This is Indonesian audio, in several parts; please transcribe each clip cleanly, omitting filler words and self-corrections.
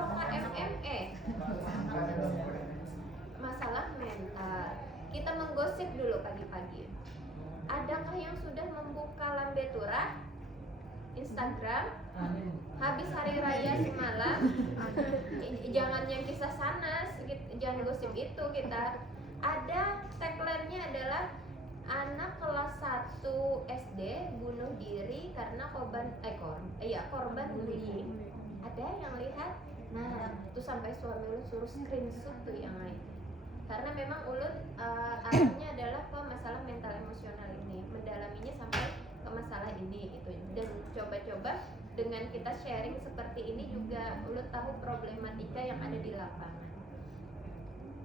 apakah MME? Masalah mental. Kita menggosip dulu pagi-pagi. Adakah yang sudah membuka lambe turah? Instagram? Habis hari raya semalam? Jangan yang kisah sanas, jangan gosip itu kita. Ada tagline-nya adalah anak kelas 1 SD bunuh diri karena korban bullying. Ada yang lihat? Nah, itu sampai suami lu suruh screenshot tuh yang lain. Karena memang Ulun arahnya adalah ke masalah mental emosional ini, mendalaminya sampai ke masalah ini gitu. Dan coba-coba dengan kita sharing seperti ini juga Ulun tahu problematika yang ada di lapangan.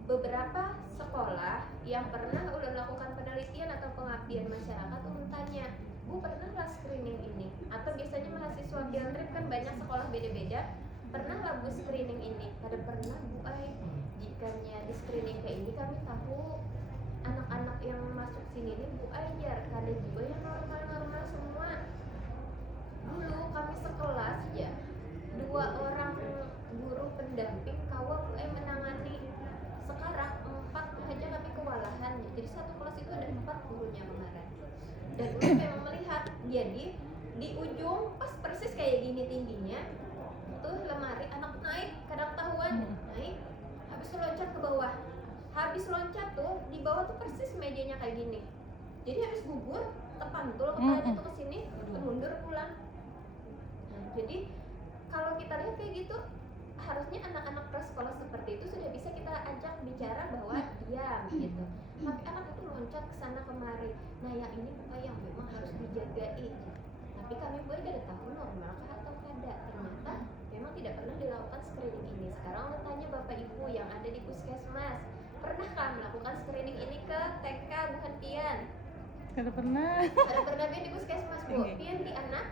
Beberapa sekolah yang pernah Ulun lakukan penelitian atau pengabdian masyarakat, Ulun tanya, Bu pernah nggak screening ini? Atau biasanya mahasiswa field trip kan banyak sekolah beda-beda, pernah nggak Bu screening ini? Kada pernah Bu, jikanya di screening kayak ini kami tahu anak-anak yang masuk sini ini Bu ajar, kada juga yang normal-normal semua. Dulu kami sekelas ya, 2 orang guru pendamping kawa Bu menangani. Sekarang 4 saja kami kewalahan. Jadi satu kelas itu ada 4 gurunya kemarin. Dan gue memang melihat, jadi di ujung pas persis kayak gini tingginya tuh lemari, anak naik kadang tahuan naik, habis loncat ke bawah. Habis loncat tuh di bawah tuh persis mejanya kayak gini. Jadi habis gugur terpantul kepalanya tuh ke sini, mundur pulang. Nah, jadi kalau kita lihat kayak gitu, harusnya anak-anak prasekolah seperti itu sudah bisa kita ajak bicara bahwa diam gitu. Tapi anak itu loncat ke sana kemari. Nah, yang ini bukan yang memang harus dijagai. Tapi kami boleh tidak tahu normalkah atau tidak. Ternyata memang tidak pernah dilakukan screening ini. Sekarang lo tanya Bapak Ibu yang ada di puskesmas, pernahkah melakukan screening ini ke TK bukan Pian? Kada pernah. Kada pernah Pian di puskesmas Bu. Pian di anak?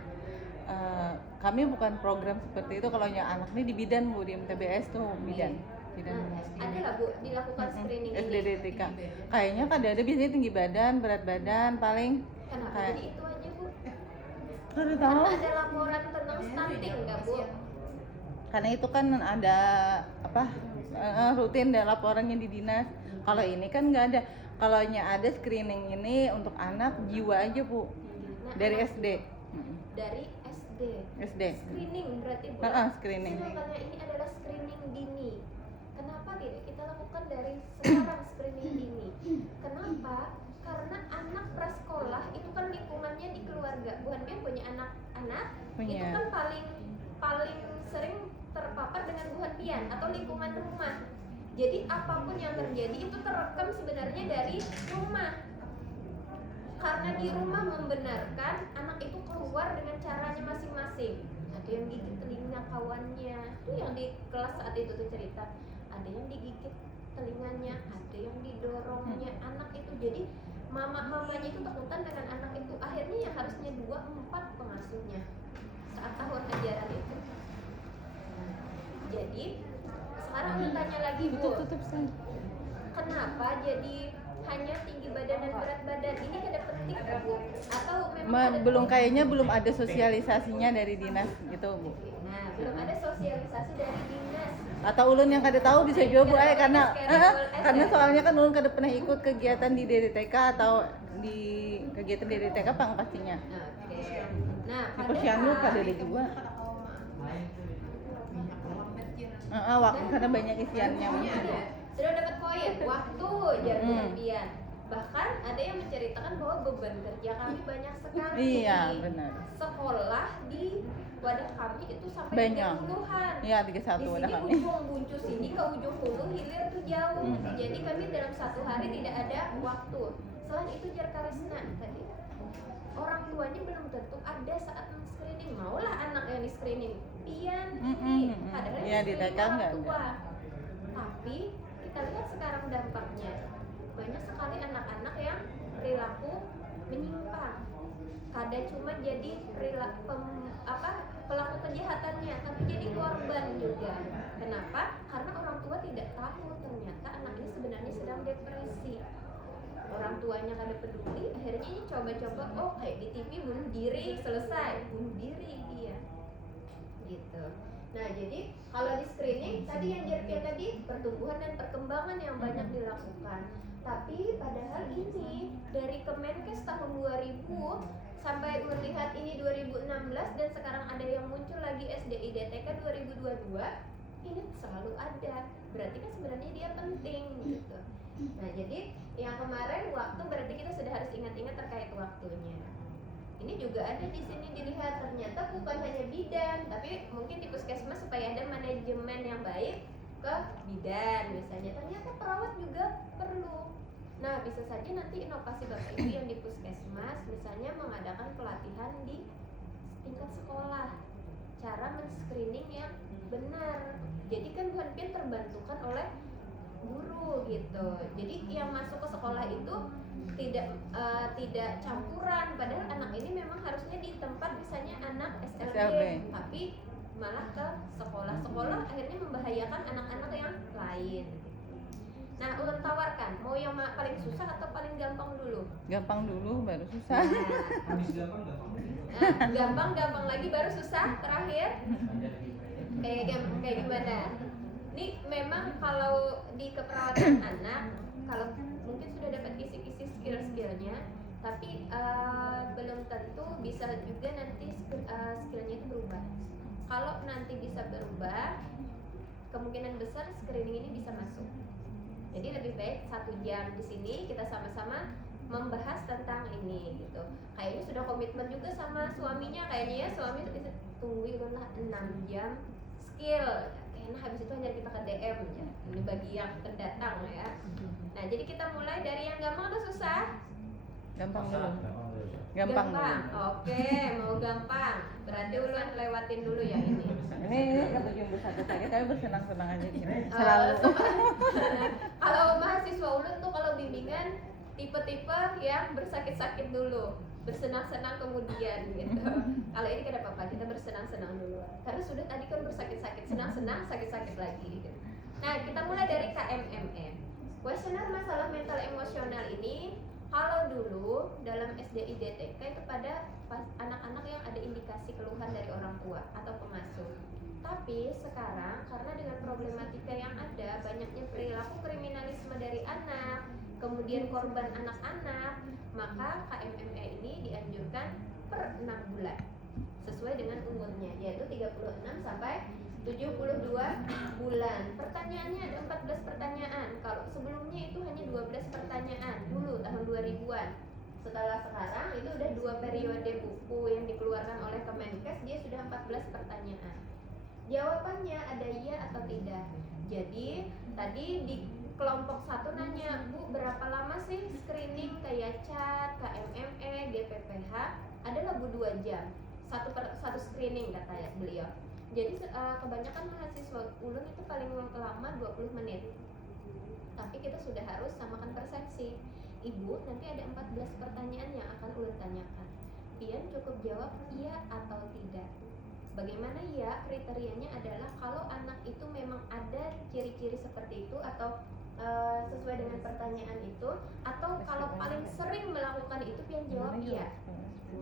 Kami bukan program seperti itu. Kalau yang anak ini di bidan Bu, di MTBS tuh bidan. Ada lah Bu dilakukan screening ini. SDDTK. Kayaknya kada ada, biasanya tinggi badan, berat badan paling. Kenapa jadi itu aja Bu? Kada tahu. Karena ada laporan tentang stunting nggak Bu? Karena itu kan ada rutin dan laporannya di dinas. Kalau ini kan nggak ada. Kalau ada screening ini untuk anak jiwa aja Bu. Nah, Dari SD. Dari SD. Screening berarti Bu. Screening. Makanya ini adalah screening dini. Kenapa tidak kita lakukan dari sekarang screening dini? Kenapa? Karena anak prasekolah itu kan lingkungannya di keluarga. Bukan dia punya anak-anak, itu kan paling sering terpapar dengan buhan pian atau lingkungan rumah. Jadi apapun yang terjadi itu terekam sebenarnya dari rumah. Karena di rumah membenarkan anak itu keluar dengan caranya masing-masing. Ada yang gigit telinga kawannya, itu yang di kelas saat itu tuh cerita. Ada yang digigit telinganya, ada yang didorongnya anak itu. Jadi mamanya itu takutan dengan anak itu. Akhirnya yang harusnya 2-4 pengasuhnya saat tahun ajaran itu. Jadi sekarang ditanya lagi Bu, kenapa jadi hanya tinggi badan dan berat badan ini kada penting Bu? Atau memang belum ada sosialisasinya dari dinas gitu Bu. Nah, belum ada sosialisasi dari dinas. Atau ulun yang kada tahu bisa juga Bu, karena soalnya kan ulun kada pernah ikut kegiatan di DDTK atau di kegiatan DDTK pang pastinya. Oke. Nah, di posyandu kada ada juga. Waktu karena banyak isiannya. Sudah dapat poin, waktu jargon pian. Bahkan ada yang menceritakan bahwa beban kerja kami banyak sekali. Iya, benar. Sekolah di wadah kami itu sampai banyak. 30-an. Iya, 31 wadah kami. Di sini ujung Buncus ini ke ujung Hulu Hilir itu jauh. Jadi kami dalam satu hari tidak ada waktu. Selain itu Jarkarisna tadi. Orang tuanya belum tentu ada saat screening. Maulah anak yang di screening. Pian ini padahal di TK enggak ada. Tapi kita lihat sekarang dampaknya. Banyak sekali anak-anak yang perilaku menyimpang. Kada cuma jadi pelaku kejahatannya, tapi jadi korban juga. Kenapa? Karena orang tua tidak tahu ternyata anak ini sebenarnya sedang depresi. Orang tuanya kada peduli, akhirnya coba-coba, kayak di TV bunuh diri, selesai bunuh diri dia. Gitu. Nah, jadi kalau di screening tadi yang Jerky tadi pertumbuhan dan perkembangan yang banyak dilakukan. Tapi padahal ini dari Kemenkes tahun 2000 sampai melihat ini 2016 dan sekarang ada yang muncul lagi SDI-DTK 2022, ini selalu ada. Berarti kan sebenarnya dia penting gitu. Nah, jadi yang kemarin waktu berarti kita sudah harus ingat-ingat terkait waktunya. Ini juga ada di sini dilihat, ternyata bukan hanya bidan, tapi mungkin di puskesmas supaya ada manajemen yang baik ke bidan misalnya. Ternyata perawat juga perlu. Nah, bisa saja nanti inovasi Bapak Ibu yang di puskesmas misalnya mengadakan pelatihan di tingkat sekolah, cara men-screening yang benar. Jadi kan Bu Hanpian terbantukan oleh guru gitu. Jadi yang masuk ke sekolah itu tidak campuran, padahal anak ini memang harusnya di tempat misalnya anak SLB, tapi malah ke sekolah akhirnya membahayakan anak-anak yang lain. Nah, ulun tawarkan mau yang paling susah atau paling gampang dulu? Gampang dulu baru susah. Habis Gampang lagi baru susah terakhir. Kayak gimana? Ini memang kalau di keperawatan anak, kalau mungkin sudah dapat kisi-kisi skill-skillnya, tapi belum tentu bisa juga nanti skillnya itu berubah. Kalau nanti bisa berubah, kemungkinan besar screening ini bisa masuk. Jadi lebih baik 1 jam di sini kita sama-sama membahas tentang ini gitu. Kayaknya sudah komitmen juga sama suaminya, kayaknya ya suami tungguin lah 6 jam skill. Kayaknya habis itu hanya kita ke DM ya. Ini bagi yang pendatang ya. Nah, jadi kita mulai dari yang gampang atau susah? Gampang dulu. Gampang. Oke, mau gampang. Berarti ulun lewatin dulu ya ini. Ini nggak berjumlah satu saja, tapi bersenang-senang aja di sini. Selalu. Kalau mahasiswa ulun tuh kalau bimbingan tipe-tipe yang bersakit-sakit dulu, bersenang-senang kemudian gitu. Kalau ini kenapa apa-apa, kita bersenang-senang dulu. Karena sudah tadi kan bersakit-sakit, senang-senang, sakit-sakit lagi gitu. Nah, kita mulai dari KMME. Kuesioner masalah mental emosional ini kalau dulu dalam SDI DTK itu pada anak-anak yang ada indikasi keluhan dari orang tua atau pengasuh. Tapi sekarang karena dengan problematika yang ada, banyaknya perilaku kriminalisme dari anak, kemudian korban anak-anak, maka KMME ini dianjurkan per 6 bulan sesuai dengan umurnya, yaitu 36 sampai 72 bulan. Pertanyaannya ada 14 pertanyaan. Kalau sebelumnya itu hanya 12 pertanyaan dulu tahun 2000-an. Setelah sekarang itu udah 2 periode buku yang dikeluarkan oleh Kemenkes, dia sudah 14 pertanyaan. Jawabannya ada iya atau tidak. Jadi tadi di kelompok 1 nanya, Bu, berapa lama sih screening kayak CAT, KMME, DPPH? Adalah Bu 2 jam. Satu screening kata beliau. Jadi kebanyakan mahasiswa ulun itu paling lama 20 menit. Tapi kita sudah harus samakan persepsi. Ibu, nanti ada 14 pertanyaan yang akan ulun tanyakan. Pian cukup jawab iya atau tidak. Bagaimana ya? Kriterianya adalah kalau anak itu memang ada ciri-ciri seperti itu atau sesuai dengan pertanyaan itu, atau kalau paling sering melakukan itu pian jawab iya.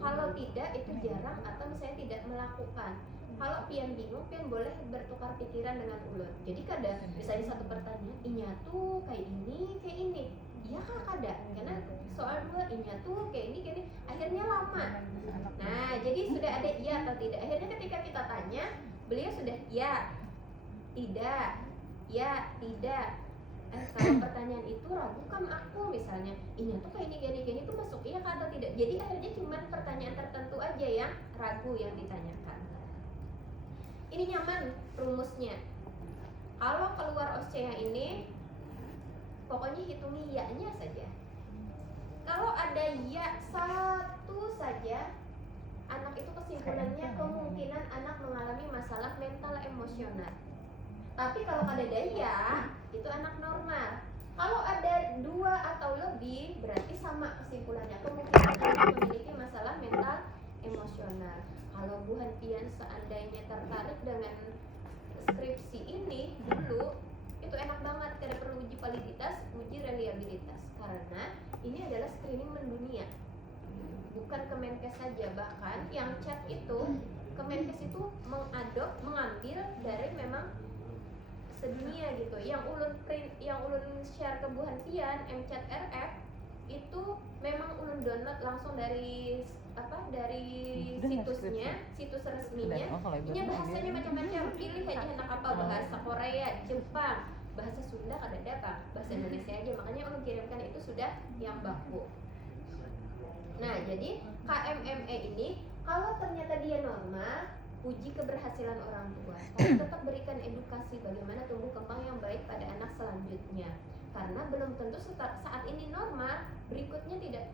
Kalau tidak itu jarang atau misalnya tidak melakukan. Kalau pian bingung, pian boleh bertukar pikiran dengan ulun. Jadi kada misalnya satu pertanyaan, inya tuh kayak ini. Iya kak kada, karena soal 2 inya tuh kayak ini. Akhirnya lama. Nah, jadi sudah ada iya atau tidak. Akhirnya ketika kita tanya, beliau sudah iya, tidak, ya, tidak. Kalau pertanyaan itu ragukan aku misalnya, inya tuh kayak ini tuh masuk iya kak atau tidak. Jadi akhirnya cuma pertanyaan tertentu aja yang ragu yang ditanyakan. Ini nyaman rumusnya. Kalau keluar OSCE ini, pokoknya hitung iya-nya saja. Kalau ada iya satu saja, anak itu kesimpulannya kemungkinan anak mengalami masalah mental emosional. Tapi kalau ada iya, itu anak normal. Kalau ada 2 atau lebih, berarti sama kesimpulannya, kemungkinan anak memiliki masalah mental emosional. Kalau Bu Hanpian seandainya tertarik dengan skripsi ini dulu, itu enak banget, tidak perlu uji validitas, uji reliabilitas, karena ini adalah screening mendunia, bukan Kemenkes saja. Bahkan yang CAT itu Kemenkes itu mengambil dari memang sedunia gitu. Yang ulun share ke Bu Hantian MChat RF itu memang ulun download langsung dari situs resminya. Ini bahasanya macam-macam, pilih aja hendak apa, bahasa Korea, Jepang, bahasa Sunda kada ada Kak, bahasa Indonesia aja, makanya ulun kirimkan itu sudah yang baku. Nah, jadi KMME ini kalau ternyata dia normal, uji keberhasilan orang tua. Tapi tetap berikan edukasi bagaimana tumbuh kembang yang baik pada anak selanjutnya. Karena belum tentu saat ini normal, berikutnya tidak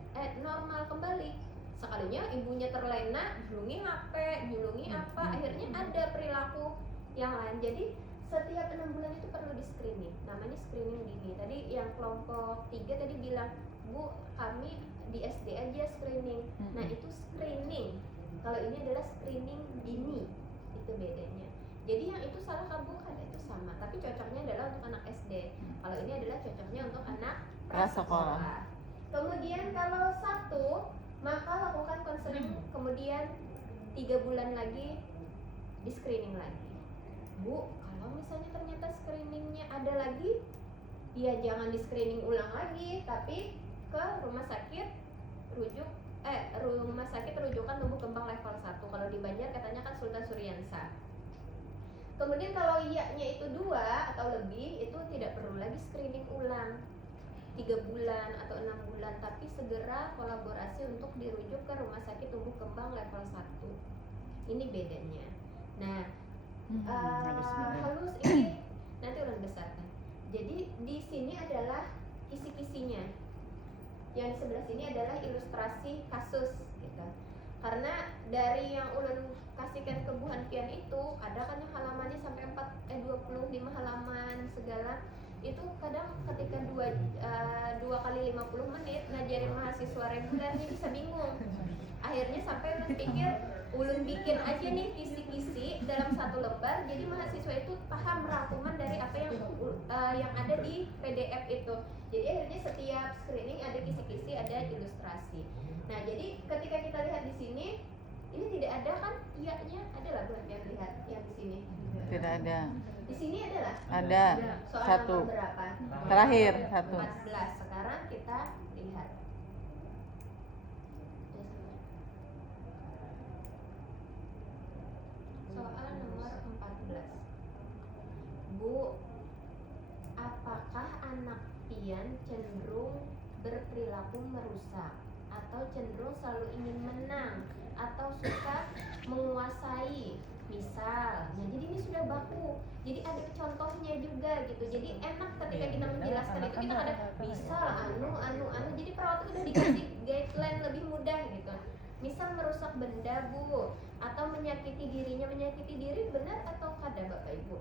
normal kembali. Sekalinya ibunya terlena, julungi HP, julungi apa, akhirnya ada perilaku yang lain. Jadi setiap 6 bulan itu perlu di screening, namanya screening dini. Tadi yang kelompok 3 tadi bilang, Bu, kami di SD aja screening. Nah itu screening. Kalau ini adalah screening dini, itu bedanya. Jadi yang itu salah kamu kan itu sama, tapi cocoknya adalah untuk anak SD. Kalau ini adalah cocoknya untuk anak prasekolah. Kemudian kalau 1, maka lakukan konseling. Kemudian 3 bulan lagi di screening lagi. Bu, kalau misalnya ternyata screeningnya ada lagi, ya jangan di screening ulang lagi, tapi ke rumah sakit rujukan tumbuh kembang level 1. Kalau di Banjar katanya kan Sultan Suryansa. Kemudian kalau iyanya itu 2 atau lebih, itu tidak perlu lagi screening ulang 3 bulan atau 6 bulan, tapi segera kolaborasi untuk dirujuk ke rumah sakit tumbuh kembang level 1. Ini bedanya. Nah, halus ini nanti ulang besarkan. Jadi di sini adalah kisi-kisinya. Yang di sebelah sini adalah ilustrasi kasus gitu. Karena dari yang ulun kasihkan ke Bu Hantian itu ada kan yang halamannya sampai 25 halaman segala. Itu kadang ketika 2 kali 50 menit ngajarin mahasiswa regulernya bisa bingung. Akhirnya sampai ulun bikin aja nih kisi-kisi dalam 1 lembar, jadi mahasiswa itu paham rangkuman dari apa yang ada di PDF itu. Jadi akhirnya setiap screening ada kisi-kisi, ada ilustrasi. Nah, jadi ketika kita lihat di sini, ini tidak ada kan iya-nya, ada lah buat yang lihat yang di sini. Tidak ada. Di sini adalah ada soal 1 nomor berapa? terakhir 1. 14. Sekarang kita lihat. Soal nomor 14. Bu, apakah anak pian cenderung berperilaku merusak atau cenderung selalu ingin menang atau suka menguasai? Misal, nah jadi ini sudah baku, jadi ada contohnya juga gitu. Jadi enak ketika kita menjelaskan itu, kita ada misal jadi perawat itu udah dikasih guideline lebih mudah gitu. Misal merusak benda Bu, atau menyakiti dirinya. Menyakiti diri benar atau kada Bapak Ibu?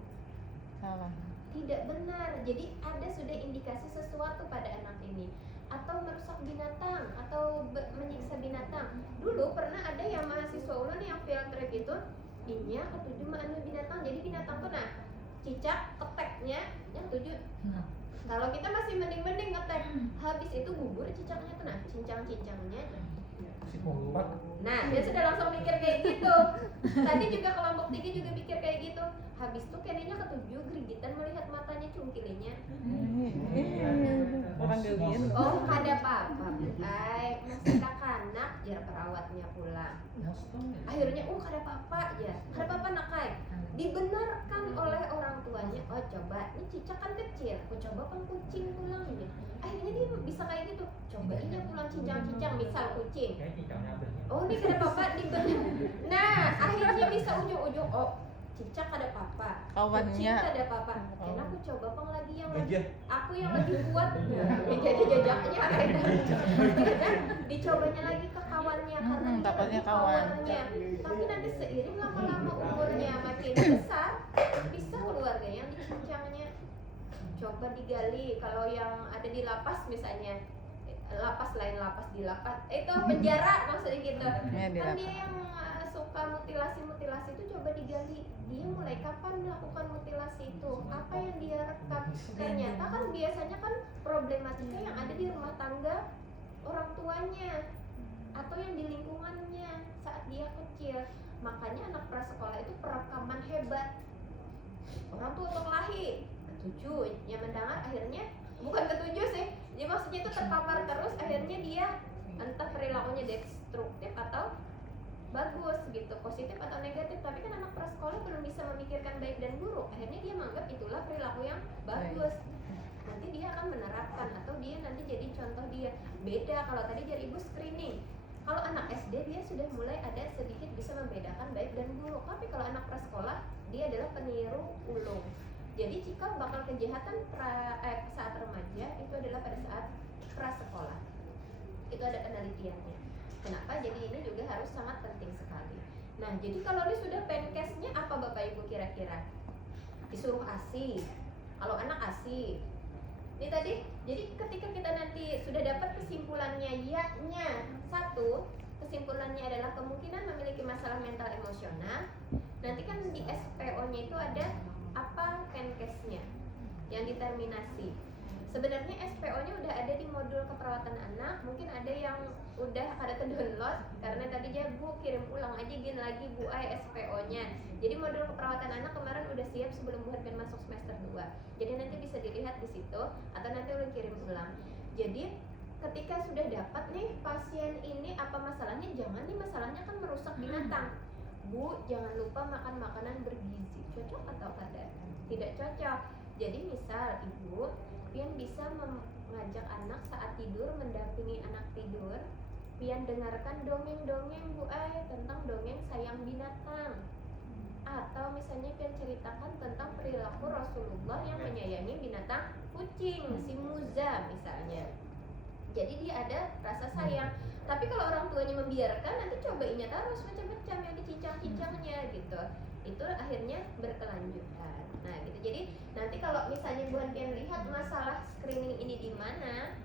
Salah. Tidak benar. Jadi ada sudah indikasi sesuatu pada anak ini. Atau merusak binatang atau menyiksa binatang. Dulu pernah ada yang mahasiswa ulun yang field trip itu, ini ketujuh anu binatang. Jadi binatang tuh cicak keteknya yang 7. Kalau kita masih mending ngetek, habis itu gugur cicaknya tuh cincang-cincangnya. Nah, dia sudah langsung mikir kayak gitu. Tadi juga kelompok 3 juga mikir kayak gitu. Habis itu kayaknya ketujuh gerigitan melihat matanya cungkilinya. Orang gelian. Oh, kada apa-apa. Baik, masih kakanak jar perawatnya pulang. Akhirnya, kada apa-apa ya. Kada apa-apa nakai. Dibenarkan oleh orang tuanya. Oh, coba, ini cicak kan kecil. Aku coba kan kucing pulang ini. Akhirnya dia bisa kayak gitu. Coba ini pulang cincang-cincang, misal kucing. Oh, ini kada apa-apa dibenar. Nah, akhirnya bisa ujung-ujung cicak ada apa-apa, kucing ada apa-apa. Karena aku coba pang lagi yang aku yang lebih kuat. Jadi jajaknya ada. Dicobanya lagi ke kawannya karena dia takutnya lebih kawan. powernya. Tapi nanti seiring lama-lama umurnya makin besar, bisa keluarga yang dicincangnya. Coba digali. Kalau yang ada di lapas misalnya, lapas lain lapas di lapas, itu penjara maksudnya gitu. Kan dia yang suka mutilasi itu coba digali. Dia mulai kapan melakukan mutilasi itu? Apa yang dia rekam? Ternyata kan biasanya kan problematika yang ada di rumah tangga orang tuanya atau yang di lingkungannya saat dia kecil. Makanya anak prasekolah itu perekaman hebat. Orang tua berkelahi, ketujuh, yang mendengar akhirnya bukan ketujuh sih, dia maksudnya itu terpapar terus, akhirnya dia entah perilakunya destruktif atau bagus gitu, positif atau negatif. Tapi kan anak prasekolah belum bisa memikirkan baik dan buruk, akhirnya dia menganggap itulah perilaku yang bagus. Nanti dia akan menerapkan atau dia nanti jadi contoh dia. Beda kalau tadi dari ibu screening. Kalau anak SD dia sudah mulai ada sedikit bisa membedakan baik dan buruk. Tapi kalau anak prasekolah dia adalah peniru ulung. Jadi cikal bakal kejahatan saat remaja itu adalah pada saat prasekolah. Itu ada penelitiannya. Kenapa? Jadi ini juga harus sangat penting sekali. Nah, jadi kalau ini sudah penkesnya apa Bapak Ibu kira-kira? Disuruh ASI. Kalau anak ASI. Ini tadi, jadi ketika kita nanti sudah dapat kesimpulannya ya-nya satu, kesimpulannya adalah kemungkinan memiliki masalah mental emosional. Nanti kan di SPO-nya itu ada apa penkesnya yang determinasi. Sebenarnya SPO-nya udah ada di modul keperawatan anak, mungkin ada yang udah ada ke-download karena tadi aja Bu kirim ulang aja gini lagi Bu Ai SPO-nya. Jadi modul keperawatan anak kemarin udah siap sebelum Bu Harpen masuk semester 2. Jadi nanti bisa dilihat di situ atau nanti ulun kirim ulang. Jadi ketika sudah dapat nih pasien ini apa masalahnya, jangan nih masalahnya kan merusak binatang. Bu, jangan lupa makan makanan bergizi. Cocok atau tidak cocok? Jadi misal ibu pian bisa mengajak anak saat tidur, mendampingi anak tidur, pian dengarkan dongeng-dongeng Bu Ai tentang dongeng sayang binatang. Atau misalnya pian ceritakan tentang perilaku Rasulullah yang menyayangi binatang kucing, si Muza misalnya. Jadi dia ada rasa sayang. Tapi kalau orang tuanya membiarkan, nanti cobainnya terus macam-macam yang dicincang-cincangnya gitu. Itu akhirnya berkelanjutan. Nah, gitu. Jadi nanti kalau misalnya Bu Hanpian lihat masalah screening ini di mana,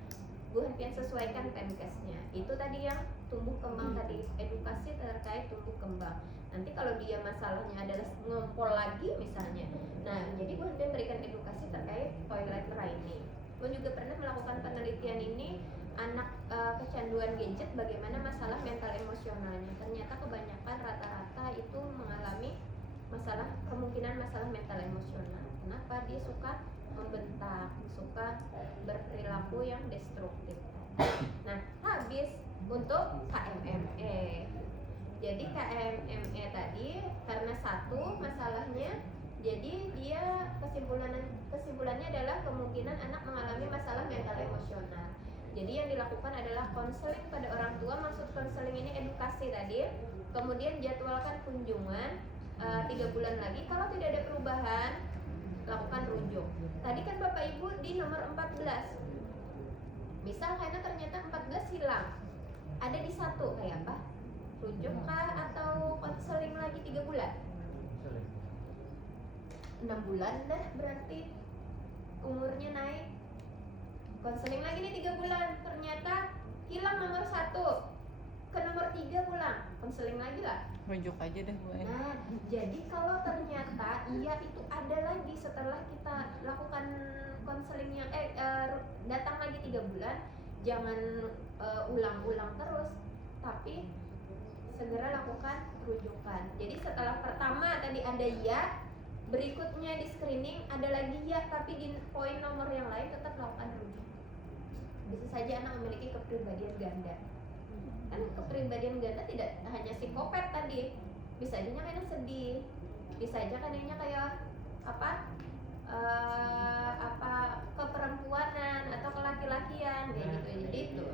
Bu Hanpian sesuaikan penkesnya. Itu tadi yang tumbuh kembang tadi, edukasi terkait tumbuh kembang. Nanti kalau dia masalahnya adalah ngompol lagi misalnya. Nah, jadi Bu Hanpian berikan edukasi terkait toilet training. Bu juga pernah melakukan penelitian ini anak kecanduan gadget, bagaimana masalah mental emosionalnya. Ternyata kebanyakan rata-rata itu mengalami kemungkinan masalah mental emosional. Kenapa? Dia suka membentak, suka berperilaku yang destruktif. Nah, habis untuk KMME. Jadi KMME tadi karena satu masalahnya, jadi dia kesimpulannya adalah kemungkinan anak mengalami masalah mental emosional. Jadi yang dilakukan adalah konseling pada orang tua. Maksud konseling ini edukasi tadi. Kemudian jadwalkan kunjungan 3 bulan lagi. Kalau tidak ada perubahan, lakukan rujuk. Tadi kan Bapak Ibu di nomor 14. Misal karena ternyata 14 hilang, ada di 1 kayak apa? Rujuk kah atau konseling lagi 3 bulan? 6 bulan dah berarti umurnya naik. Konseling lagi nih 3 bulan, ternyata hilang nomor 1, ke nomor 3 pulang, konseling lagi lah. Rujuk aja deh Bu Ai. Nah, jadi kalau ternyata iya itu ada lagi setelah kita lakukan konseling yang datang lagi 3 bulan, jangan ulang-ulang terus, tapi segera lakukan rujukan. Jadi setelah pertama tadi ada ya, berikutnya di screening ada lagi ya, tapi di poin nomor yang lain tetap lakukan rujuk. Bisa saja anak memiliki kepribadian ganda. Kan kepribadian ganda tidak hanya psikopat tadi, bisa aja kayaknya sedih, bisa aja kayaknya kayak keperempuanan atau kelaki-lakian kayak gitu. Jadi itu.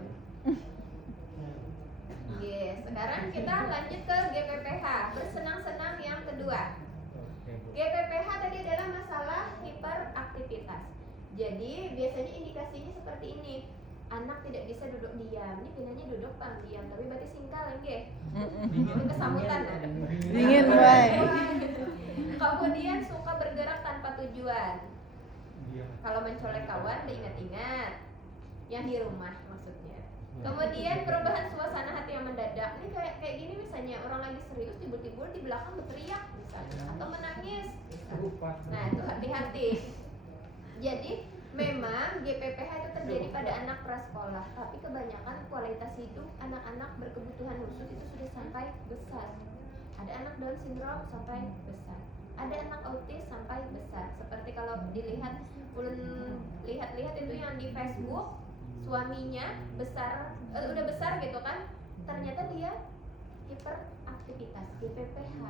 Yes, sekarang kita lanjut ke GPPH, bersenang-senang yang kedua. GPPH tadi adalah masalah hiperaktivitas. Jadi biasanya indikasinya seperti ini. Anak tidak bisa duduk diam. Ini pinanya duduk pang diam, tapi berarti singkal nggih. Kesamutan. Dingin Bu Ai. Kemudian suka bergerak tanpa tujuan. Kalau mencolek kawan diingat-ingat. Yang di rumah maksudnya. Kemudian perubahan suasana hati yang mendadak. Ini kayak gini misalnya, orang lagi serius tiba-tiba di belakang berteriak misalnya atau menangis. Nah, itu hati-hati. Jadi Memang GPPH itu terjadi pada anak prasekolah, tapi kebanyakan kualitas hidup anak-anak berkebutuhan khusus itu sudah sampai besar. Ada anak Down syndrome sampai besar, ada anak autis sampai besar. Seperti kalau dilihat, lihat-lihat itu yang di Facebook, suaminya besar, udah besar gitu kan, ternyata dia hiperaktivitas, GPPH.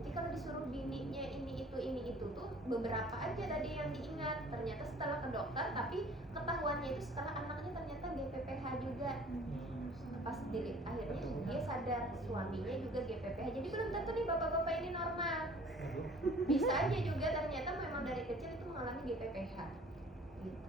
Jadi kalau disuruh bininya ini itu tuh beberapa aja tadi yang diingat. Ternyata setelah ke dokter, tapi ketahuannya itu setelah anaknya ternyata GPPH juga. Pas akhirnya dia sadar suaminya juga GPPH. Jadi belum tentu nih bapak-bapak ini normal. Bisa aja juga ternyata memang dari kecil itu mengalami GPPH. Gitu.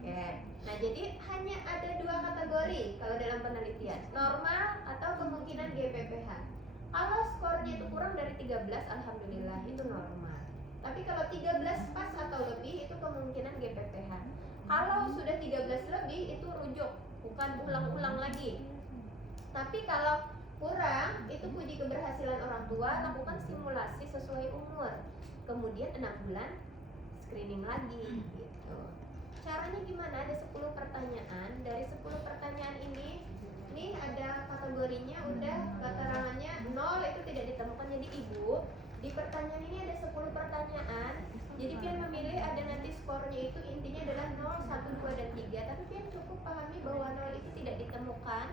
Oke. Nah, jadi hanya ada 2 kategori kalau dalam penelitian, normal atau kemungkinan GPPH. Kalau skornya itu kurang dari 13, alhamdulillah itu normal. Tapi kalau 13 pas atau lebih itu kemungkinan GPPH. Kalau sudah 13 lebih itu rujuk, bukan ulang-ulang lagi. Tapi kalau kurang, itu puji keberhasilan orang tua, lakukan simulasi sesuai umur. Kemudian 6 bulan screening lagi gitu. Caranya gimana? Ada 10 pertanyaan. Dari 10 pertanyaan ini ada kategorinya, udah keterangannya 0 itu tidak ditemukan. Jadi ibu, di pertanyaan ini ada 10 pertanyaan. Jadi pian memilih, ada nanti skornya itu intinya adalah 0, 1, 2, dan 3. Tapi pian cukup pahami bahwa 0 itu tidak ditemukan.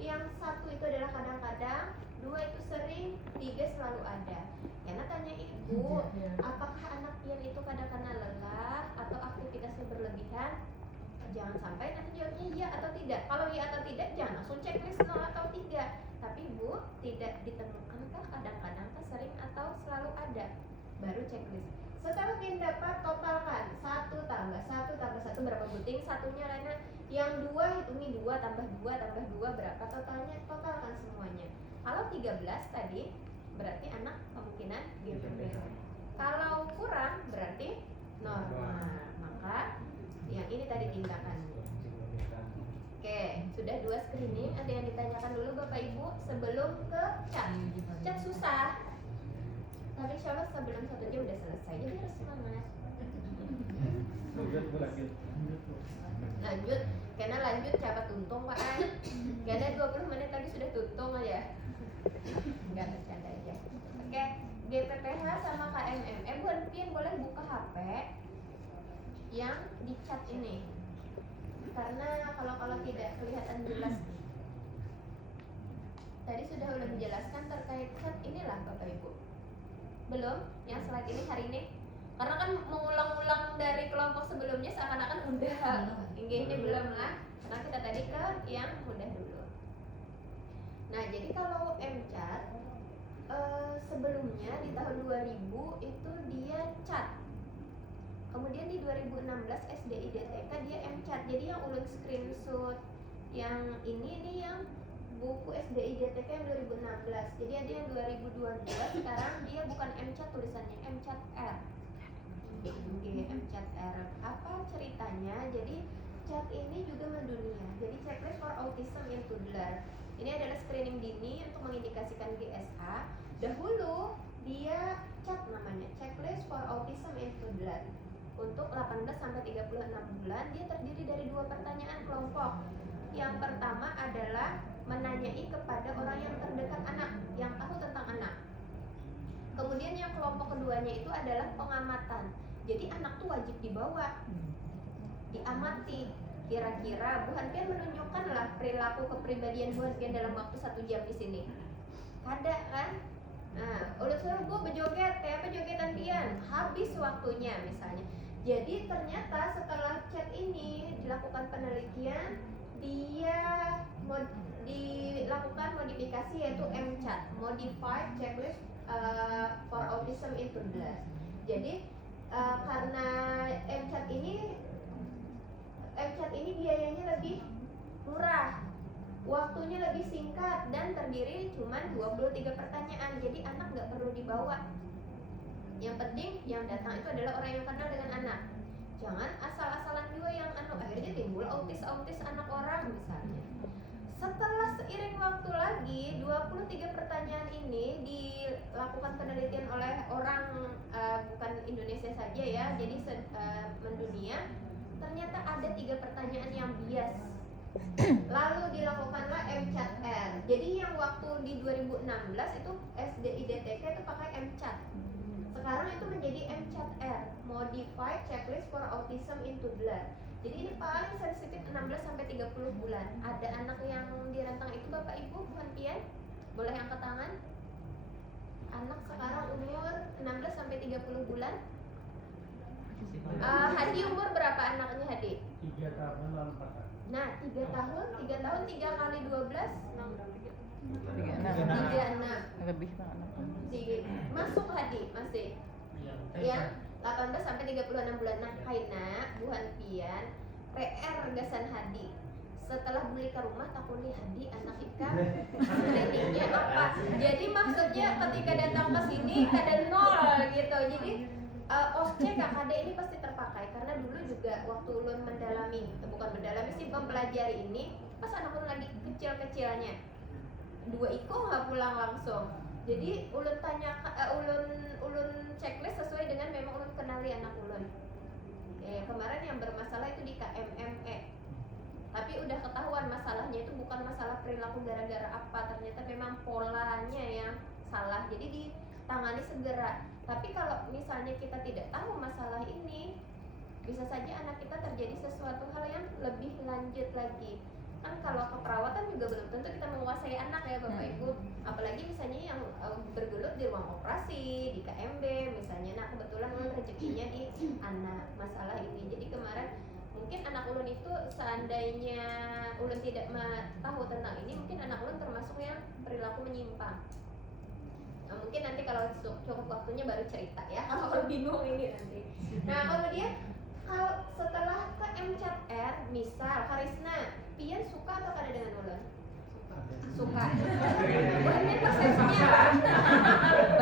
Yang 1 itu adalah kadang-kadang, 2 itu sering, 3 selalu ada. Karena tanya ibu, apakah anak pian itu kadang-kadang lelah atau aktivitasnya berlebihan? Jangan sampai nanti jawabnya iya atau tidak. Kalau iya atau tidak, jangan langsung checklist 0 atau 3. Tapi bu, tidak ditemukankah kadang-kadang sering atau selalu ada? Baru checklist. Setelah pian dapat, totalkan 1 tambah 1 tambah 1 berapa buting? Satunya lainnya. Yang 2 hitungi 2 tambah 2 tambah 2 berapa totalnya? Totalkan semuanya. Kalau 13 tadi berarti anak kemungkinan GPPH. Kalau kurang berarti normal. Maka yang ini tadi tindakannya. Oke, sudah 2 screening. Ada yang ditanyakan dulu Bapak Ibu sebelum ke chat. Chat susah. Tapi insya Allah sebelum 1 jam udah selesai. Jadi harus semangat. Lanjut, karena lanjut coba tuntung Pak Ay. Gak ada 20 menit lagi sudah tuntung aja. Enggak, bercanda aja. Oke, GPPH sama KMM. Buat Pian boleh buka HP yang di chat ini. Karena kalau tidak kelihatan jelas. Tadi sudah udah menjelaskan terkait chat inilah Bapak Ibu. Belum? Yang slide ini hari ini? Karena kan mengulang-ulang dari kelompok sebelumnya seakan-akan udah. Ini belum lah. Karena kita tadi ke yang udah dulu. Nah, jadi kalau MCAT sebelumnya di tahun 2000 itu dia CAT. Kemudian di 2016 SDI-DTK dia MCAT. Jadi yang ulun screenshot yang ini yang buku SDI-DTK yang 2016. Jadi ada yang 2012, sekarang dia bukan MCAT tulisannya, MCAT R. MCAT R. Apa ceritanya? Jadi CAT ini juga mendunia. Jadi checklist for autism in toddler. Ini adalah screening dini untuk mengindikasikan GSH. Dahulu dia CAT namanya, checklist for autism in toddler. Untuk 18 sampai 36 bulan dia terdiri dari 2 pertanyaan kelompok. Yang pertama adalah menanyai kepada orang yang terdekat anak, yang tahu tentang anak. Kemudian yang kelompok keduanya itu adalah pengamatan. Jadi anak tuh wajib dibawa, diamati. Kira-kira Bu Hanpian menunjukkanlah perilaku kepribadian Bu Hanpian dalam waktu 1 jam di sini. Ada kan? Nah, udah suruh Bu berjoget, kayak apa jogetan Pian? Habis waktunya misalnya. Jadi ternyata setelah chat ini dilakukan penelitian, dia dilakukan modifikasi yaitu MCAT, Modified Checklist for Autism in Toddlers. Jadi karena MCAT ini biayanya lebih murah, waktunya lebih singkat dan terdiri cuma 23 pertanyaan. Jadi anak nggak perlu dibawa. Yang penting yang datang itu adalah orang yang kenal dengan anak. Jangan asal-asalan juga yang akhirnya timbul autis anak orang misalnya. Setelah seiring waktu lagi 23 pertanyaan ini dilakukan penelitian oleh orang bukan Indonesia saja ya, jadi mendunia. ternyata ada 3 pertanyaan yang bias. Lalu dilakukanlah MCAT-R. Jadi yang waktu di 2016 itu SDIDTK itu pakai MCAT. Sekarang itu menjadi MCAT-R, Modified Checklist for Autism in Toddler. Jadi ini paling sensitif 16 sampai 30 bulan. Ada anak yang di rentang itu Bapak Ibu, bukan Pian? Boleh angkat tangan? Anak sekarang umur 16 sampai 30 bulan. Hadi umur berapa anaknya Hadi? 3 tahun lalu 4 tahun. Nah, 3 tahun 3 kali 12 36 36. lebih Pak anak. Masuk Hadi masih. Ya, 18 sampai 36 bulan. Nah, Kaina, Buhan Pian, PR gasan Hadi. Setelah beli ke rumah takuni Hadi anak Ika screeningnya apa. Jadi maksudnya ketika datang ke sini kada nol gitu. Jadi OSCE KKD ini pasti terpakai karena dulu juga waktu ulun mempelajari ini pas anak ulun lagi kecil-kecilnya 2 iko nggak pulang langsung. Jadi ulun tanya ulun checklist sesuai dengan memang ulun kenali anak ulun. Kemarin yang bermasalah itu di KMME. Tapi udah ketahuan masalahnya itu bukan masalah perilaku gara-gara apa, ternyata memang polanya yang salah. Jadi ditangani segera. Tapi kalau misalnya kita tidak tahu masalah ini, bisa saja anak kita terjadi sesuatu hal yang lebih lanjut lagi. Kan kalau keperawatan juga belum tentu kita menguasai anak ya Bapak Ibu. Apalagi misalnya yang bergelut di ruang operasi, di KMB misalnya. Nah kebetulan ulun rezekinya di anak masalah ini. Jadi kemarin mungkin anak ulun itu seandainya ulun tidak tahu tentang ini, mungkin anak ulun termasuk yang perilaku menyimpang. Nah, mungkin nanti kalau cukup waktunya baru cerita ya, kalau bingung ini nanti. Nah kemudian kalau setelah ke MCAT-R, misal Karisna, Pian suka atau kada dengan ulun? Suka. Bukan persepsinya apa?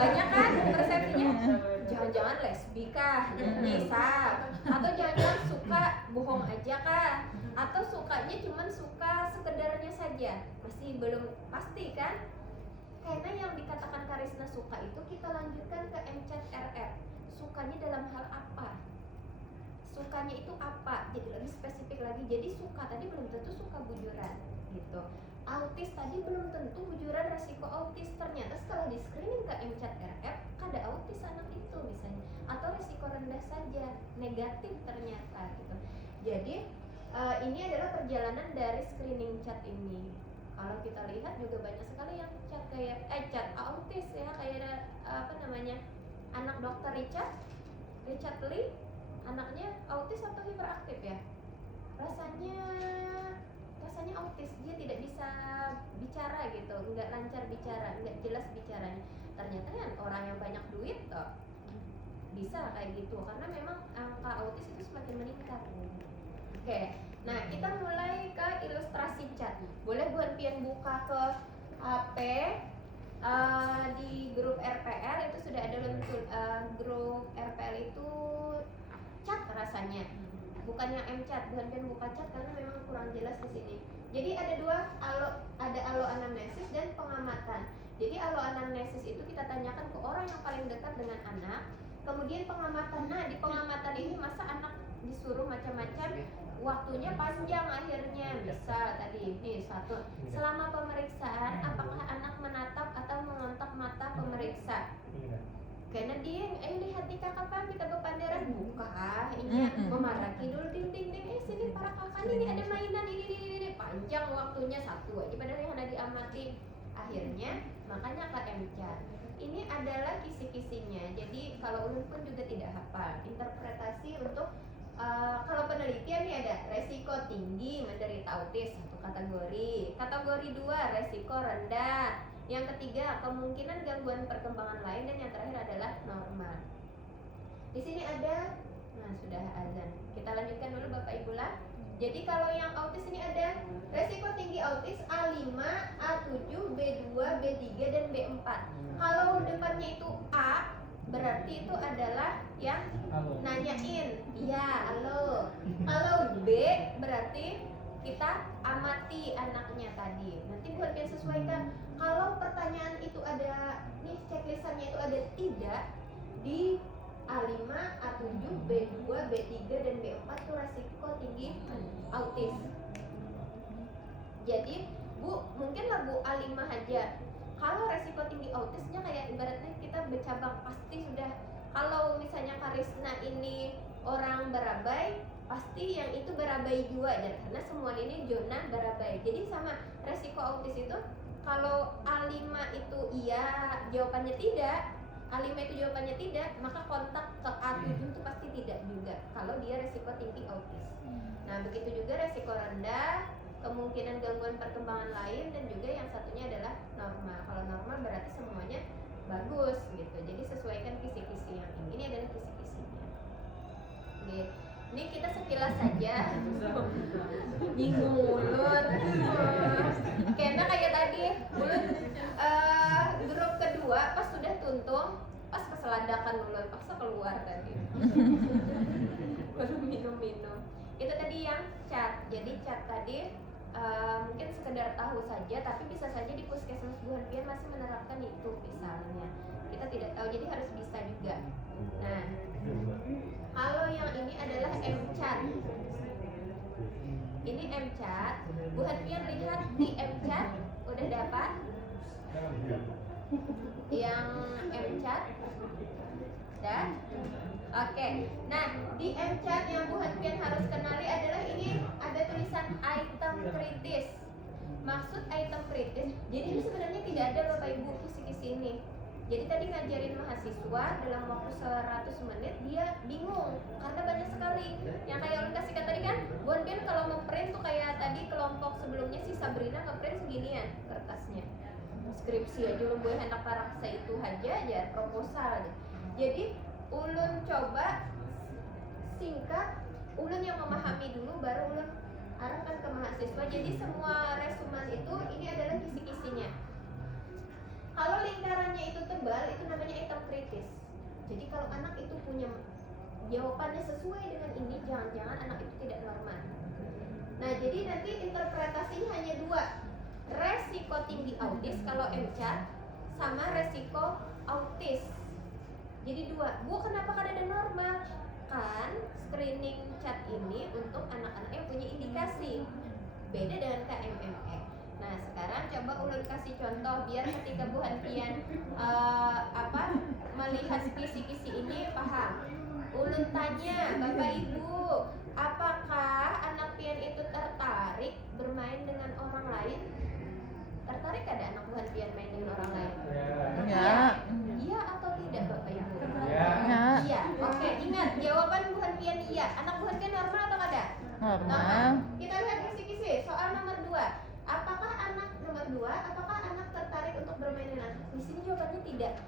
Banyak kan persepsinya? Jangan-jangan lesbi kah? Misal. Atau jangan-jangan suka bohong aja kah? Atau sukanya cuman suka sekedarnya saja? Masih belum pasti kan? Karena yang dikatakan Karisna suka itu kita lanjutkan ke MCAT-RR. Sukanya dalam hal apa? Sukanya itu apa? Jadi lebih spesifik lagi. Jadi suka tadi belum tentu suka bujuran gitu. Autis tadi belum tentu bujuran resiko autis. Ternyata setelah di screening ke MCAT-RR kada autis anak itu misalnya, atau resiko rendah saja, negatif ternyata gitu. Jadi ini adalah perjalanan dari screening CHAT ini. Kalau kita lihat juga banyak sekali yang CHAT kayak CHAT autis ya, kayak apa namanya, anak dokter Richard Lee, anaknya autis atau hiperaktif ya? Rasanya autis, dia tidak bisa bicara gitu, nggak lancar bicara, nggak jelas bicaranya. Ternyata kan orang yang banyak duit toh bisa kayak gitu, karena memang angka autis itu semakin meningkat. Oke, nah kita mulai ke ilustrasi CHAT. Boleh buat Pian buka ke HP di grup RPL itu sudah ada grup RPL itu CHAT rasanya, bukan yang MCAT. Bukan Pian buka CHAT karena memang kurang jelas di sini. Jadi ada ada aloanamnesis dan pengamatan. Jadi aloanamnesis itu kita tanyakan ke orang yang paling dekat dengan anak. Kemudian pengamatan. Nah, di pengamatan ini masa anak disuruh macam-macam, waktunya panjang akhirnya. Misal tadi ini satu, selama pemeriksaan apakah anak menatap atau mengontak mata pemeriksa? Karena dia lihat nih kapan kita berpandaran buka ini memarah kidul ding sini para kakak ini ada mainan ini panjang waktunya satu aja padahal yang ada diamati. Akhirnya makanya ke MCAT. Ini adalah kisi-kisinya. Jadi kalau ulun pun juga tidak hafal. Interpretasi untuk kalau penelitian nih ada resiko tinggi menderita autis, satu kategori. Kategori 2 resiko rendah. Yang ketiga kemungkinan gangguan perkembangan lain, dan yang terakhir adalah normal. Di sini ada, nah sudah azan. Kita lanjutkan dulu Bapak Ibu lah. Jadi kalau yang autis ini ada resiko tinggi autis A5, A7, B2, B3 dan B4. Kalau depannya itu A, berarti itu adalah yang nanyain. Iya, halo. Kalau B berarti kita amati anaknya tadi. Nanti buat dia sesuaikan. Kalau pertanyaan itu ada, nih checklistannya itu ada tidak, A5, A7, B2, B3, dan B4 itu resiko tinggi autis. Jadi Bu, mungkinlah Bu A5 aja. Kalau resiko tinggi autisnya kayak ibaratnya kita bercabang, pasti sudah. Kalau misalnya Karisna ini orang berabai, pasti yang itu berabai juga ya, karena semua ini zona berabai. Jadi sama resiko autis itu, kalau A5 itu iya, jawabannya tidak. A5 itu jawabannya tidak, maka kontak ke A7 itu pasti tidak juga kalau dia resiko tinggi autis. Nah, begitu juga resiko rendah, kemungkinan gangguan perkembangan lain, dan juga yang satunya adalah normal. Kalau normal berarti semuanya bagus gitu. Jadi sesuaikan kisi-kisi yang ini adalah kisi-kisinya. Oke. Ini kita sekilas saja. Bingung Ulun. Karena kayak tadi Ulun grup kedua pas sudah tuntung, pas keseladakan Ulun paksa keluar tadi. Baru minum-minum. Itu tadi yang chat. Jadi chat tadi mungkin sekedar tahu saja, tapi bisa saja di puskesmas Buhan-Pian masih menerapkan itu misalnya. Kita tidak tahu, jadi harus bisa juga. Nah, kalau yang ini adalah M-Chat. Ini M-Chat. Buhan-Pian lihat di M-Chat udah dapat yang M-Chat. Dah? Oke. Nah, di M-Chat yang Buhan-Pian harus kenali adalah ini ada tulisan item kritis. Maksud item kritis, jadi ini sebenarnya tidak ada Bapak Ibu kisi-kisi ini. Jadi tadi ngajarin mahasiswa dalam waktu 100 menit dia bingung karena banyak sekali. Yang kayak Ulun kasihkan tadi kan, Buhan-Pian kalau ngeprint tuh kayak tadi kelompok sebelumnya si Sabrina ngeprint seginian kertasnya. Skripsi aja Ulun boleh hendak paraksa itu aja proposal aja. Jadi Ulun coba singkat, Ulun yang memahami dulu baru Ulun arahkan ke mahasiswa. Jadi semua resumen itu ini adalah kisi-kisinya. Kalau lingkarannya itu tebal, itu namanya item kritis. Jadi kalau anak itu punya jawabannya sesuai dengan ini, jangan-jangan anak itu tidak normal. Nah, jadi nanti interpretasinya hanya dua. Resiko tinggi autis kalau M-Chat sama resiko autis. Jadi dua. Bu, kenapa kan ada normal? Kan screening chat ini untuk anak-anak yang punya indikasi. Beda dengan KMME. Nah, sekarang coba Ulun kasih contoh biar ketika Buhan-Pian melihat kisi-kisi ini paham. Ulun tanya Bapak Ibu, apakah anak Pian itu tertarik bermain dengan orang lain? Tertarik ada anak Buhan-Pian main dengan orang lain? Ya. Iya atau tidak Bapak Ibu? Ya. Iya. Oke, ingat jawaban Buhan-Pian iya. Anak Buhan-Pian normal atau ada? Normal. Kita lihat kisi-kisi. Soal nomor 2. Apakah anak nomor 2, apakah anak tertarik untuk bermain dengan anak? Di sini jawabannya tidak.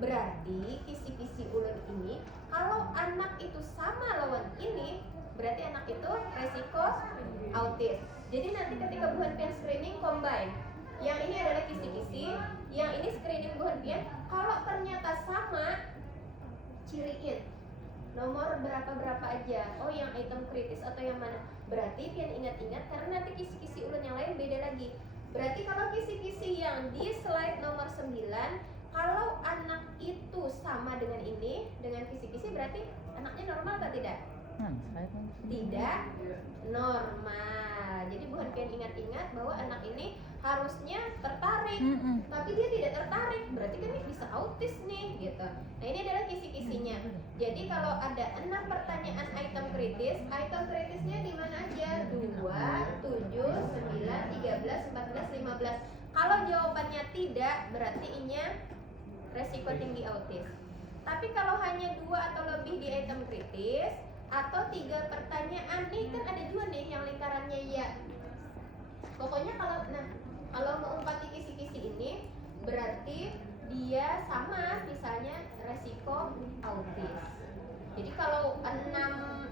Berarti kisi-kisi Ulun ini, kalau anak itu sama lawan ini, berarti anak itu resiko autis. Jadi nanti ketika Buhan-Pian screening combine, yang ini adalah kisi-kisi, yang ini screening Buhan-Pian, kalau ternyata sama, ciriin nomor berapa aja. Oh, yang item kritis atau yang mana? Berarti Pian ingat-ingat karena nanti kisi-kisi Ulun yang lain beda lagi. Berarti kalau kisi-kisi yang di slide nomor 9, kalau anak itu sama dengan ini, dengan kisi-kisi, berarti anaknya normal atau tidak? Tidak normal. Jadi Buhan-Pian ingat-ingat bahwa anak ini harusnya tertarik, tapi dia tidak tertarik, berarti kan ini bisa autis nih gitu. Nah, ini adalah kisi-kisinya. Jadi kalau ada 6 pertanyaan item kritisnya di mana aja? 2, 7, 9, 13, 14, 15. Kalau jawabannya tidak, berarti ini resiko tinggi autis. Tapi kalau hanya 2 atau lebih di item kritis atau 3 pertanyaan, nih kan ada 2 nih yang lingkarannya ya. Pokoknya kalau mengumpati kisi-kisi ini berarti dia sama misalnya resiko autis. Jadi kalau 6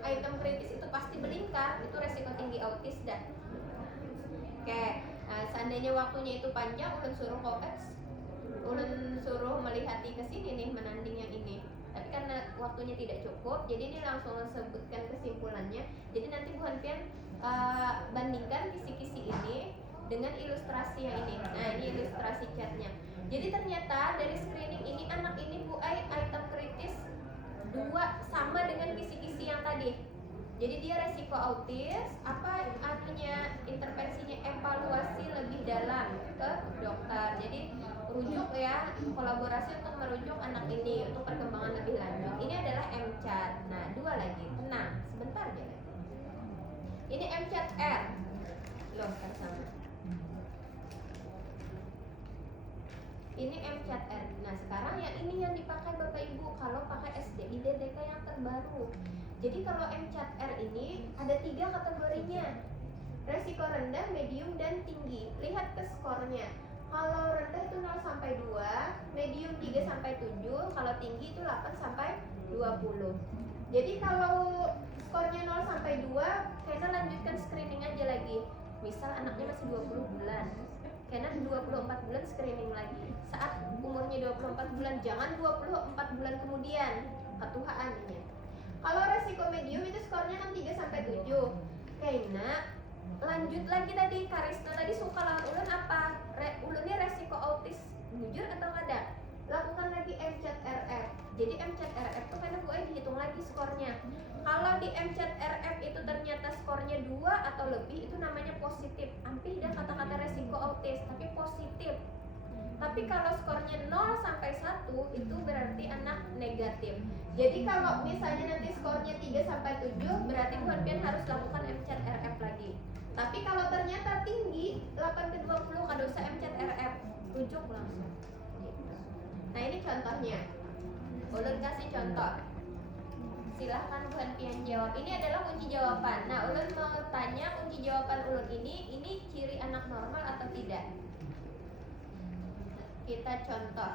item kritis itu pasti belingkar, itu resiko tinggi autis dah. Oke, nah, seandainya waktunya itu panjang, ulun suruh koeks, ulun suruh melihati ke sini nih, menanding yang ini. Tapi karena waktunya tidak cukup, jadi ini langsung sebutkan kesimpulannya. Jadi nanti Buhan-Pian bandingkan kisi-kisi ini dengan ilustrasi yang ini. Nah, ini ilustrasi chatnya. Jadi ternyata dari screening ini anak ini Bu Ai item kritis 2 sama dengan kisi-kisi yang tadi. Jadi dia resiko autis, apa artinya intervensinya evaluasi lebih dalam ke dokter. Jadi rujuk ya, kolaborasi untuk merujuk anak ini untuk perkembangan lebih lanjut. Ini adalah MCAT. Nah, 2 lagi. Tenang, sebentar aja. Ini MCAT R. Loh, kan sama. Ini MCAT R. Nah, sekarang yang ini yang dipakai Bapak Ibu kalau pakai SDI DDK yang terbaru. Jadi kalau MCAT R ini ada 3 kategorinya. Resiko rendah, medium, dan tinggi. Lihat ke skornya. Kalau rendah itu 0 sampai 2, medium 3 sampai 7, kalau tinggi itu 8 sampai 20. Jadi kalau skornya 0 sampai 2, Kena lanjutkan screening aja lagi. Misal anaknya masih 20 bulan. Kena 24 bulan screening lagi. Saat umurnya 24 bulan, jangan 24 bulan kemudian. Ketuaan ini. Kalau resiko medium itu skornya kan 3 sampai 7. Kena lanjut lagi tadi, Karisna tadi suka lawan ulun apa? Ulunnya resiko autis bujur atau kada? Lakukan lagi MCAT RF. Jadi MCAT RF itu karena Bu Ai dihitung lagi skornya. Kalau di MCAT RF itu ternyata skornya 2 atau lebih, itu namanya positif. Ampih dah kata-kata resiko autis, tapi positif. Tapi kalau skornya 0 sampai 1 itu berarti anak negatif. Jadi kalau misalnya nanti skornya 3 sampai 7 berarti Bu Hanpian harus lakukan MCAT RF lagi. Tapi kalau ternyata tinggi 8 ke 20 kada usah MCAT RF, rujuk langsung. Gitu. Nah, ini contohnya. Ulun kasih contoh. Silahkan Bu Hanpian jawab. Ini adalah kunci jawaban. Nah, ulun mau tanya kunci jawaban ulun ini ciri anak normal atau tidak? Kita contoh.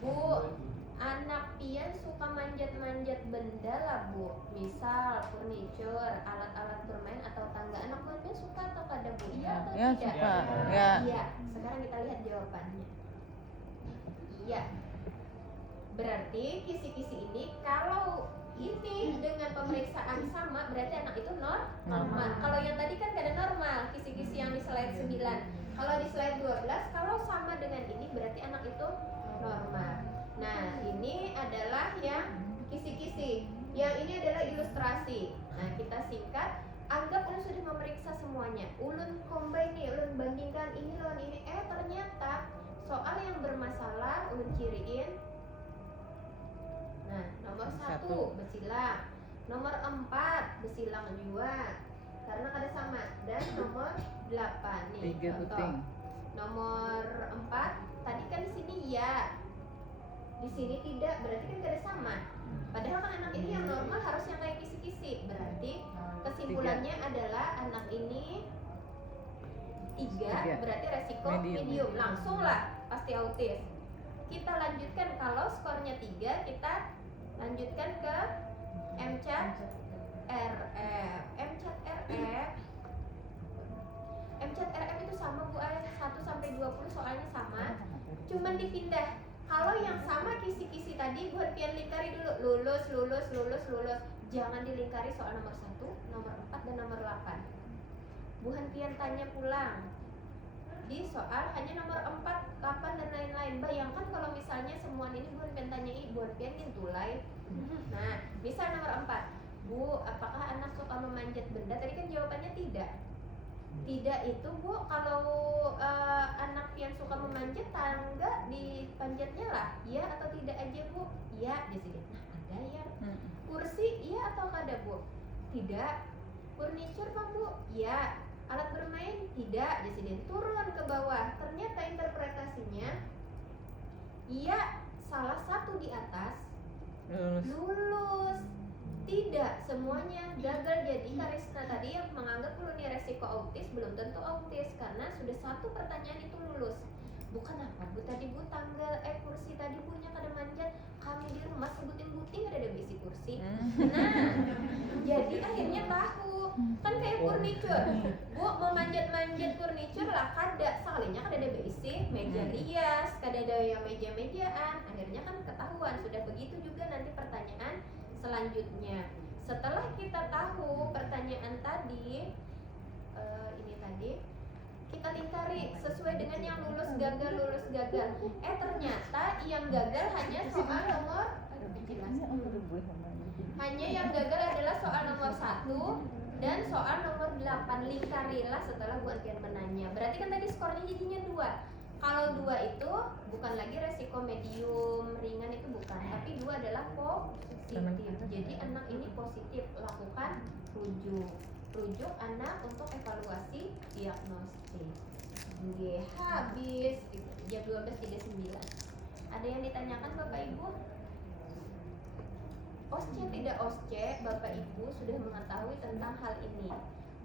Bu, anak pian suka manjat-manjat benda lah Bu. Misal furniture, alat-alat bermain atau tangga. Anak pian suka atau kada Bu? Iya atau Ya, tidak? suka. Ya. Iya. Sekarang kita lihat jawabannya. Iya. Berarti kisi-kisi ini kalau ini dengan pemeriksaan sama berarti anak itu normal. Kalau yang tadi kan kada normal, kisi-kisi yang di slide 9. Kalau di slide 12 kalau sama dengan ini berarti anak itu normal. Nah, ini adalah yang kisi-kisi. Yang ini adalah ilustrasi. Nah, kita singkat. Anggap ulun sudah memeriksa semuanya. Ulun combine nih, ulun bandingkan ini lawan ini. Ternyata soal yang bermasalah ulun ciriin. Nah, nomor 1 besilang. Nomor 4 besilang juga. Karena ada sama. Dan nomor 8 nih 3 contoh. puting. Nomor 4 tadi kan di sini ya. Di sini tidak, berarti kan tidak sama. Padahal kan anak ini yang normal harus yang kayak kisi-kisi. Berarti kesimpulannya adalah anak ini 3 berarti resiko medium. Langsung lah pasti autis. Kita lanjutkan kalau skornya 3 kita lanjutkan ke MCAT RF. MCAT RF itu sama Bu Ai, 1 sampai 20 soalnya sama. Cuman dipindah. Kalau yang sama kisi-kisi tadi Bu Hanpian lingkari dulu, lulus. Jangan dilingkari soal nomor 1, nomor 4 dan nomor 8. Bu Hanpian tanya pulang. Di soal hanya nomor 4, 8 dan lain-lain. Bayangkan kalau misalnya semua ini Bu Hanpian tanyai, Bu Hanpian ngintulai. Nah, misal nomor 4. Bu, apakah anak suka memanjat benda? Tadi kan jawabannya tidak. Tidak itu Bu, kalau anak yang suka memanjat tangga dipanjatnya lah, iya atau tidak aja Bu? Iya, di sini. Nah, ada ya. Kursi iya atau kada Bu? Tidak. Furniture Pak Bu? Iya. Alat bermain tidak, di sini. Turun ke bawah. Ternyata interpretasinya iya, salah satu di atas lulus. Tidak, semuanya gagal. Jadi Karisna tadi yang menganggap ulunnya resiko autis belum tentu autis karena sudah 1 pertanyaan itu lulus. Bukan apa Bu tadi Bu tangga kursi tadi punya kada manjat. Kami di rumah sebutin buting ada besi kursi. Nah, jadi akhirnya tahu kan kayak furniture. Bu mau manjat-manjat furniture lah kada. Sekalinya kada ada besi, meja rias, kada ada yang meja-mejaan. Akhirnya kan ketahuan. Sudah begitu juga nanti pertanyaan selanjutnya. Setelah kita tahu pertanyaan tadi, ini tadi, kita lingkari sesuai dengan yang lulus gagal. Ternyata yang gagal hanya soal nomor hanya yang gagal adalah soal nomor 1 dan soal nomor 8. Lingkarilah setelah Bu Adrian menanya. Berarti kan tadi skornya jadinya 2. Kalau 2 itu bukan lagi resiko medium, ringan itu bukan, tapi 2 adalah positif. Jadi anak ini positif, lakukan rujuk anak untuk evaluasi diagnostik. Oke, habis jam 12.39. Ada yang ditanyakan Bapak Ibu? OSCE tidak OSCE, Bapak Ibu sudah mengetahui tentang hal ini.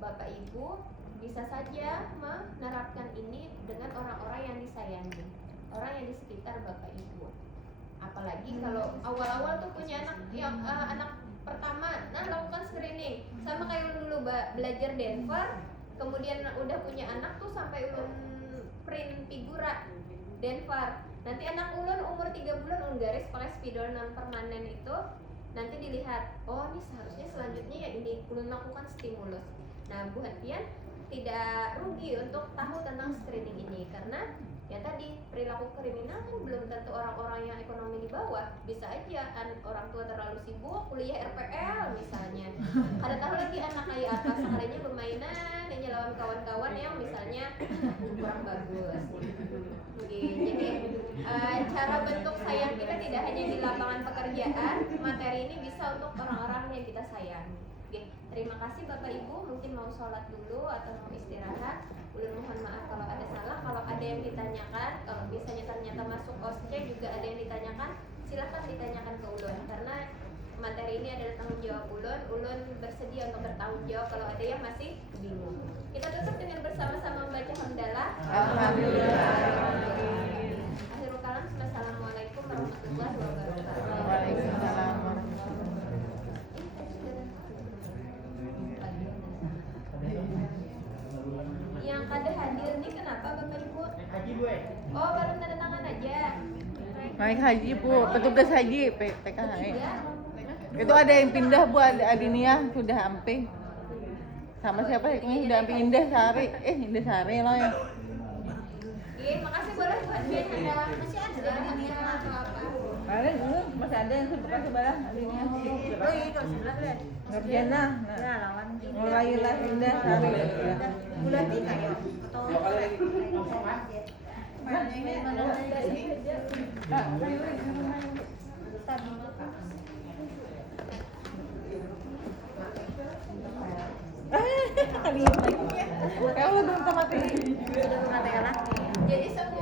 Bapak Ibu bisa saja menerapkan ini dengan orang-orang yang disayangi, orang yang di sekitar Bapak Ibu. Apalagi kalau awal-awal tuh punya anak yang anak pertama, nah lakukan screening. Sama kayak dulu belajar Denver, kemudian udah punya anak tuh sampai ulun print figura Denver. Nanti anak ulun umur 3 bulan ulun garis pakai spidol non permanen itu. Nanti dilihat, oh ini seharusnya selanjutnya ya ini ulun lakukan stimulus. Nah, Bu Hadian tidak rugi untuk tahu tentang screening ini karena ya tadi perilaku kriminal kan belum tentu orang-orang yang ekonomi di bawah, bisa aja kan orang tua terlalu sibuk kuliah RPL misalnya. Ada tahu lagi anak kayak atas sekalinya permainan yang lawan kawan-kawan yang misalnya kurang bagus. Jadi cara bentuk sayang kita tidak hanya di lapangan pekerjaan, materi ini bisa untuk orang-orang yang kita sayang. Oke, terima kasih Bapak Ibu, mungkin mau sholat dulu atau mau istirahat. Ulun mohon maaf kalau ada salah, kalau ada yang ditanyakan, kalau misalnya ternyata masuk OSCE juga ada yang ditanyakan, silahkan ditanyakan ke ulun karena materi ini adalah tanggung jawab ulun. Ulun bersedia untuk bertanggung jawab kalau ada yang masih bingung. Kita tutup dengan bersama-sama membaca hamdalah. Alhamdulillah. Akhirul kalam, assalamualaikum warahmatullahi wabarakatuh. Waalaikumsalam. Yang kada hadir nih kenapa Bapak Ibu? Haji gue. Oh, baru tanda tangan aja. Naik haji Bu, petugas haji PKH. Ya. Itu ada yang pindah Bu, ada Adinia sudah ampe. Sama siapa ya? Kayaknya sudah ampe Indah Sari. Indah Sari loh ya. Oke, makasih boleh buat biar ada masih ada atau apa? Ada dulu masih ada yang sebelah sebelah Adinia. Oh iya, kalau sebelah kan. Ngerjana. Ya, lawan Mulailah Indah Sari. bulan 3 ya? Atau Kamu belum tempat ini. sudah pernah ya lah. Jadi semua